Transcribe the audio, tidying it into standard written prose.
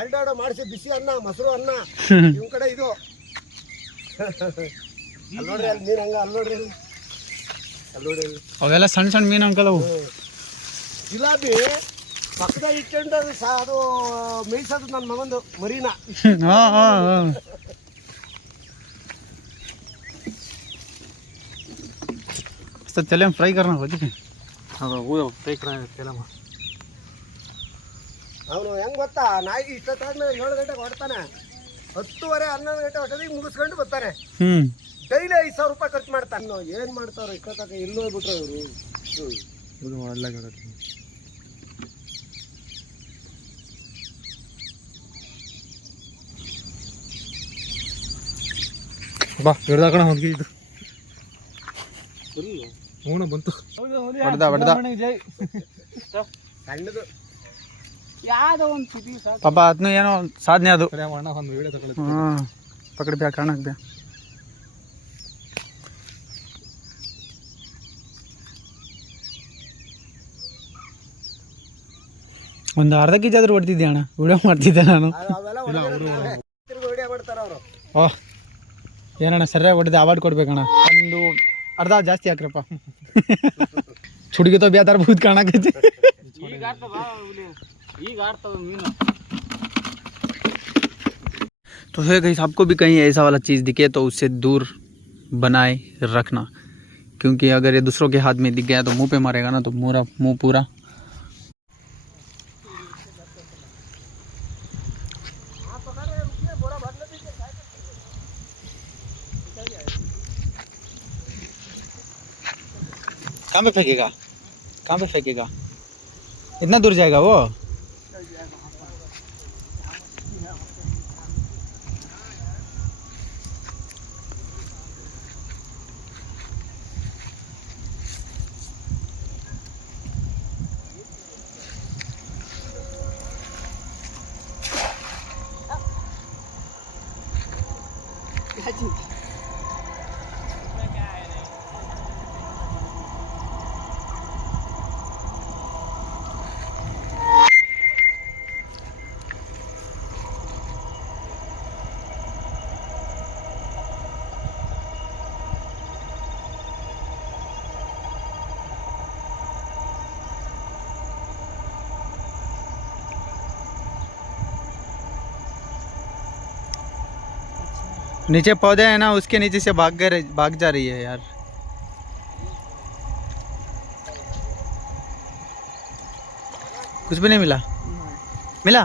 ಎರಡೆರಡು ಮಾಡಿಸಿ ಬಿಸಿ ಅನ್ನ ಮೊಸರು ಅನ್ನ ಇವ್ ಕಡೆ ಇದು ಅಲ್ಲಿ ನೋಡ್ರಿ ಅಲ್ಲಿ ಮೀನು ಹಂಗ ಅಲ್ಲಿ ನೋಡ್ರಿ ಅಲ್ಲಿ ನೋಡ್ರಿ ಅವೆಲ್ಲ ಸಣ್ಣ ಸಣ್ಣ ಮೀನು ಅಂಕಲ್ ಅವು ಜಿಲಾಬಿ ಪಕ್ಕದಾಗ ಇಟ್ಕೊಂಡು ಅದು ಮೇಯ್ಸೋದು ನನ್ನ ಮಗಂದು ಮರಿನ चले हम फ्राई करना होती है हाँ वो फ्राई करना चला ಅವನು ಹೆಂಗ್ ಗೊತ್ತಾ ನಾಯಿ ಇಷ್ಟೊತ್ತಾದ್ಮೇಲೆ 7 ಗಂಟೆಗೆ ಹೊಡ್ತಾನೆ 10:30 11 ಗಂಟೆ ಹೊಟ್ಟದಿಗೆ ಮುಗಿಸ್ಕೊಂಡು ಬರ್ತಾನೆ ಡೈಲಿ 5,000 ರೂಪಾಯಿ ಖರ್ಚು ಮಾಡ್ತಾನೆ ಏನ್ ಮಾಡ್ತಾರೋ ಇಷ್ಟೊತ್ತಾಗ ಎಲ್ಲಿ ಹೋಗ್ಬಿಟ್ರೆ ಅವರು ಬಾ ಹಿಡ್ದಾಕಣ ಹೋಗಿದ್ದು ಮೂಣ ಬಂತು ಸಣ್ಣದು ಯಾವ್ದೋ ಒಂದು ಸ್ಥಿತಿ ಪಾಪ ಅದನ್ನು ಏನೋ ಸಾಧನೆ ಅದು ಪಕಡಿ ಬ್ಯಾ ಕಾಣಕ್ ಬ್ಯಾ ಒಂದು ಅರ್ಧ ಕೆಜಿ ಆದ್ರೂ ಹೊಡ್ತಿದ್ದೆ ಅಣ್ಣ ವಿಡಿಯೋ ಮಾಡ್ತಿದ್ದೆ ನಾನು ಓಹ್ ಏನಣ್ಣ ಸರಿಯಾಗಿ ಹೊಡೆದು ಅವಾರ್ಡ್ ಕೊಡ್ಬೇಕಣ್ಣ ಒಂದು ಅರ್ಧ ಜಾಸ್ತಿ ಹಾಕ್ರಪ್ಪ छुड़के तो बेहतर बहुत करना कहते तो है गाइस आपको भी कहीं ऐसा वाला चीज़ दिखे तो उससे दूर बनाए रखना क्योंकि अगर ये दूसरों के हाथ में दिख गया तो मुंह पे मारेगा ना तो पूरा मुंह पूरा कहाँ पे फेंकेगा कहाँ पे फेंकेगा इतना दूर जाएगा वो नीचे पौधे है ना उसके नीचे से भाग जा रही है यार कुछ भी नहीं मिला